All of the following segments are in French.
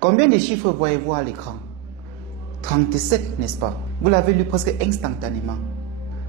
Combien de chiffres voyez-vous à l'écran? 37, n'est-ce pas? Vous l'avez lu presque instantanément.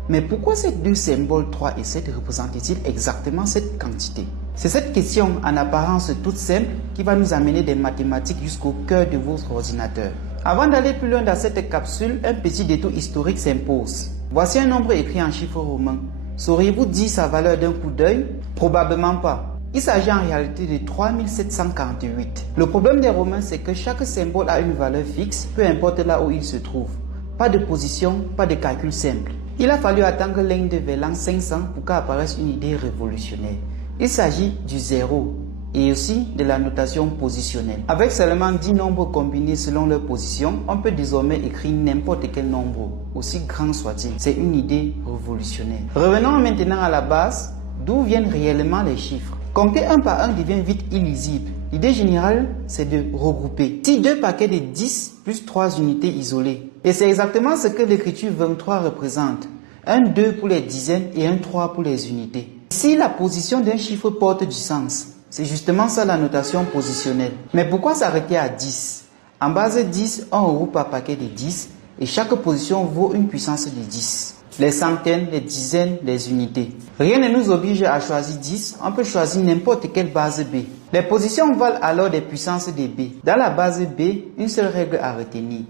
Mais pourquoi ces deux symboles 3 et 7 représentent-ils exactement cette quantité? C'est cette question en apparence toute simple qui va nous amener des mathématiques jusqu'au cœur de votre ordinateur. Avant d'aller plus loin dans cette capsule, un petit détour historique s'impose. Voici un nombre écrit en chiffres romains. Sauriez-vous dire sa valeur d'un coup d'œil? Probablement pas. Il s'agit en réalité de 3748. Le problème des Romains, c'est que chaque symbole a une valeur fixe, peu importe là où il se trouve. Pas de position, pas de calcul simple. Il a fallu attendre l'Inde vers l'an 500 pour qu'apparaisse une idée révolutionnaire. Il s'agit du zéro et aussi de la notation positionnelle. Avec seulement 10 nombres combinés selon leur position, on peut désormais écrire n'importe quel nombre, aussi grand soit-il. C'est une idée révolutionnaire. Revenons maintenant à la base, d'où viennent réellement les chiffres. Compter un par un devient vite illisible. L'idée générale, c'est de regrouper. Si deux paquets de 10 plus 3 unités isolées. Et c'est exactement ce que l'écriture 23 représente. Un 2 pour les dizaines et un 3 pour les unités. Si la position d'un chiffre porte du sens, c'est justement ça la notation positionnelle. Mais pourquoi s'arrêter à 10? En base 10, on regroupe un paquet de 10 et chaque position vaut une puissance de 10. Les centaines, les dizaines, les unités. Rien ne nous oblige à choisir 10, on peut choisir n'importe quelle base B. Les positions valent alors des puissances de B. Dans la base B, une seule règle à retenir.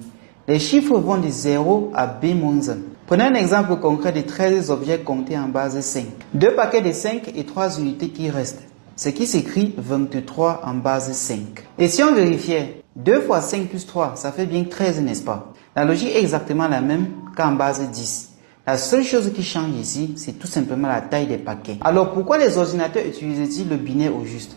Les chiffres vont de 0 à B-1. Prenez un exemple concret de 13 objets comptés en base 5. Deux paquets de 5 et 3 unités qui restent. Ce qui s'écrit 23 en base 5. Et si on vérifiait, 2 fois 5 plus 3, ça fait bien 13, n'est-ce pas? La logique est exactement la même qu'en base 10. La seule chose qui change ici, c'est tout simplement la taille des paquets. Alors pourquoi les ordinateurs utilisent-ils le binaire au juste?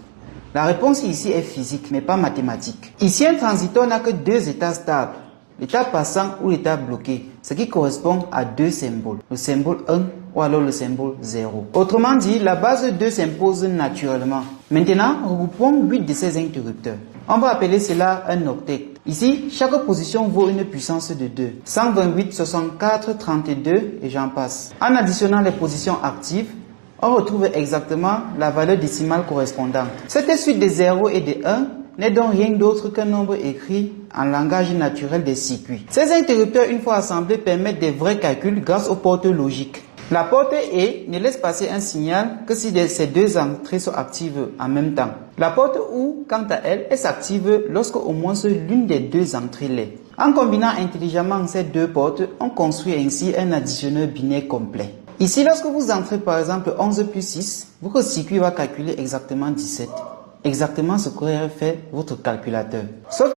La réponse ici est physique, mais pas mathématique. Ici, un transiteur n'a que deux états stables, l'état passant ou l'état bloqué, ce qui correspond à deux symboles, le symbole 1 ou alors le symbole 0. Autrement dit, la base 2 s'impose naturellement. Maintenant, regroupons 8 de ces interrupteurs. On va appeler cela un octet. Ici, chaque position vaut une puissance de 2. 128, 64, 32 et j'en passe. En additionnant les positions actives, on retrouve exactement la valeur décimale correspondante. Cette suite de 0 et de 1 n'est donc rien d'autre qu'un nombre écrit en langage naturel des circuits. Ces interrupteurs, une fois assemblés, permettent des vrais calculs grâce aux portes logiques. La porte E ne laisse passer un signal que si ces deux entrées sont actives en même temps. La porte OU, quant à elle, s'active lorsque au moins l'une des deux entrées l'est. En combinant intelligemment ces deux portes, on construit ainsi un additionneur binaire complet. Ici, lorsque vous entrez par exemple 11 plus 6, votre circuit va calculer exactement 17. Exactement ce qu'aurait fait votre calculateur. Sauf